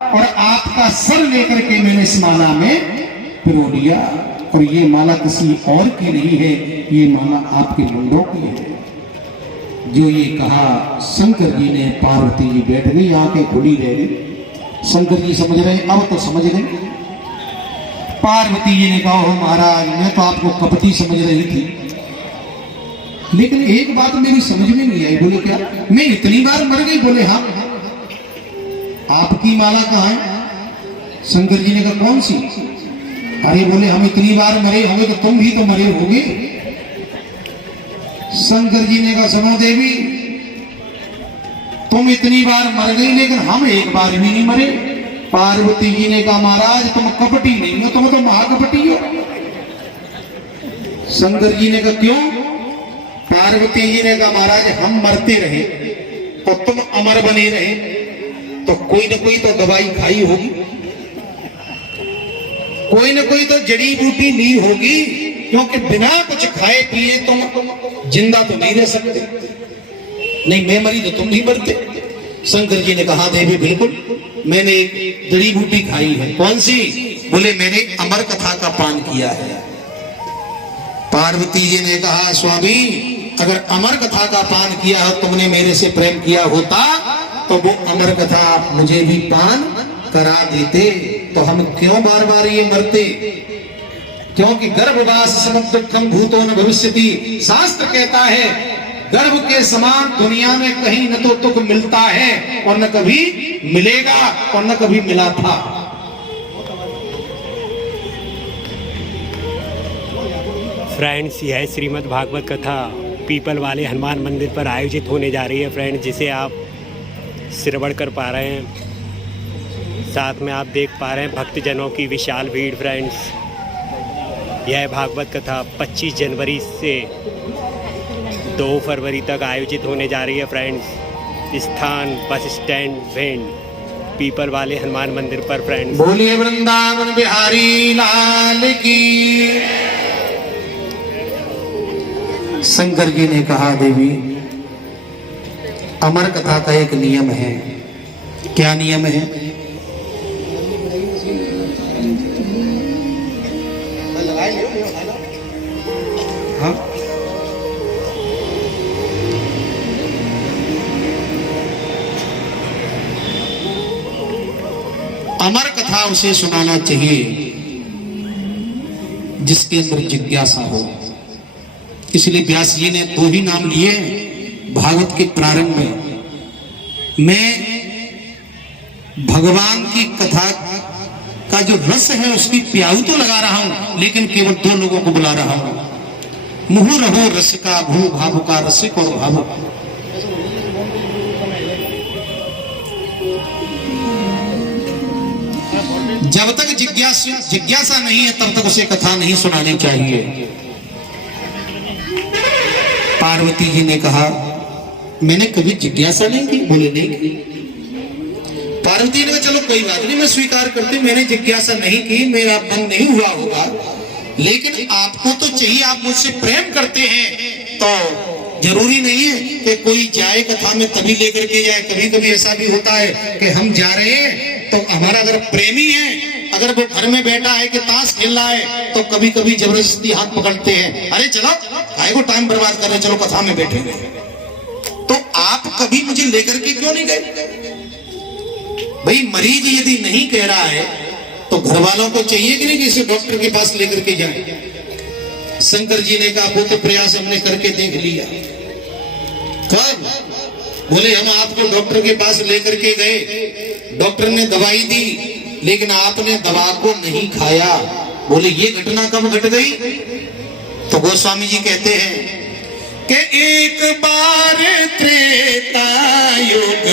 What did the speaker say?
और आपका सर लेकर के मैंने इस माला में पिरो दिया। और ये माला किसी और की नहीं है, ये माला आपके मुंडों की है। जो ये कहा शंकर जी ने, पार्वती जी बैठ गई, आंखें खुली रह गई। शंकर जी समझ रहे, अब तो समझ गए। पार्वती जी ने कहा, महाराज मैं तो आपको कपटी समझ रही थी, लेकिन एक बात मेरी समझ में नहीं आई। बोले क्या? मैं इतनी बार मर गई? बोले हाँ। आपकी माला कहाँ है? शंकर जी ने कहा कौन सी? अरे बोले हम इतनी बार मरे होंगे तो तुम भी तो मरे होगे। शंकर जी ने कहा सुनो देवी, तुम इतनी बार मर गई लेकिन हम एक बार भी नहीं मरे। पार्वती जी ने कहा महाराज तुम कपटी नहीं हो, तुम तो महाकपटी हो। शंकर जी ने कहा क्यों? पार्वती जी ने कहा महाराज हम मरते रहे और तुम अमर बने रहे तो कोई न कोई तो दवाई खाई होगी, कोई न कोई तो जड़ी बूटी ली होगी, क्योंकि बिना कुछ खाए पिए तुम जिंदा तो नहीं रह सकते। नहीं मैं मरी तो तुम नहीं मरते। शंकर जी ने कहा देवी बिल्कुल, मैंने एक जड़ी बूटी खाई है। कौन सी? बोले मैंने अमर कथा का पान किया है। पार्वती जी ने कहा स्वामी अगर अमर कथा का पान किया हो, तुमने मेरे से प्रेम किया होता तो वो अमर कथा मुझे भी पान करा देते, तो हम क्यों बार बार ये मरते? क्योंकि गर्भवास समुद्रम भूतो न भविष्यति। शास्त्र कहता है गर्भ के समान दुनिया में कहीं न तो दुख मिलता है और न कभी मिलेगा और न कभी मिला था। फ्रेंड्स यह श्रीमद् भागवत कथा पीपल वाले हनुमान मंदिर पर आयोजित होने जा रही है फ्रेंड्स, जिसे आप श्रवण कर पा रहे हैं। साथ में आप देख पा रहे हैं भक्तजनों की विशाल भीड़ फ्रेंड्स। यह भागवत कथा 25 जनवरी से 2 फरवरी तक आयोजित होने जा रही है फ्रेंड्स। स्थान बस स्टैंड भेंड पीपल वाले हनुमान मंदिर पर फ्रेंड्स। बोलिए वृंदावन बिहारी लाल की। शंकर जी ने कहा देवी अमर कथा का एक नियम है। क्या नियम है? हाँ? अमर कथा उसे सुनाना चाहिए जिसके अंदर जिज्ञासा हो। इसलिए व्यास जी ने 2 ही नाम लिए भागवत के प्रारंभ में। मैं भगवान की कथा का जो रस है उसकी प्याऊ तो लगा रहा हूं, लेकिन केवल 2 लोगों को बुला रहा हूं। मुहु रहो रसिका, भू भावुका रसिक और भावुक। जब तक जिज्ञासा नहीं है तब तक उसे कथा नहीं सुनानी चाहिए। पार्वती जी ने कहा मैंने कभी जिज्ञासा नहीं की। बोले नहीं की। पार्वती ने कहा चलो कोई बात नहीं, मैं स्वीकार करती, मैंने जिज्ञासा नहीं की, मेरा मन नहीं हुआ होगा, लेकिन आपको तो चाहिए, आप मुझसे प्रेम करते हैं तो जरूरी नहीं है कि कोई जाए कथा में तभी लेकर के जाए। कभी कभी ऐसा भी होता है कि हम जा रहे हैं तो हमारा अगर प्रेमी है, अगर वो घर में बैठा है कि ताश खेल रहा है, तो कभी कभी जबरदस्ती हाथ पकड़ते हैं, अरे चलो भाई को टाइम बर्बाद कर रहे, चलो कथा में बैठेंगे। तो आप कभी मुझे लेकर के क्यों नहीं गए? भाई मरीज यदि नहीं कह रहा है तो घर वालों को चाहिए कि नहीं कि इसे डॉक्टर के पास लेकर के जाए। शंकर जी ने कहा वो तो प्रयास हमने करके देख लिया। कब? बोले हम आपको डॉक्टर के पास लेकर के गए, डॉक्टर ने दवाई दी, लेकिन आपने दवा को नहीं खाया। बोले ये घटना कब घट गई? तो गोस्वामी जी कहते हैं कि एक बार त्रेता युग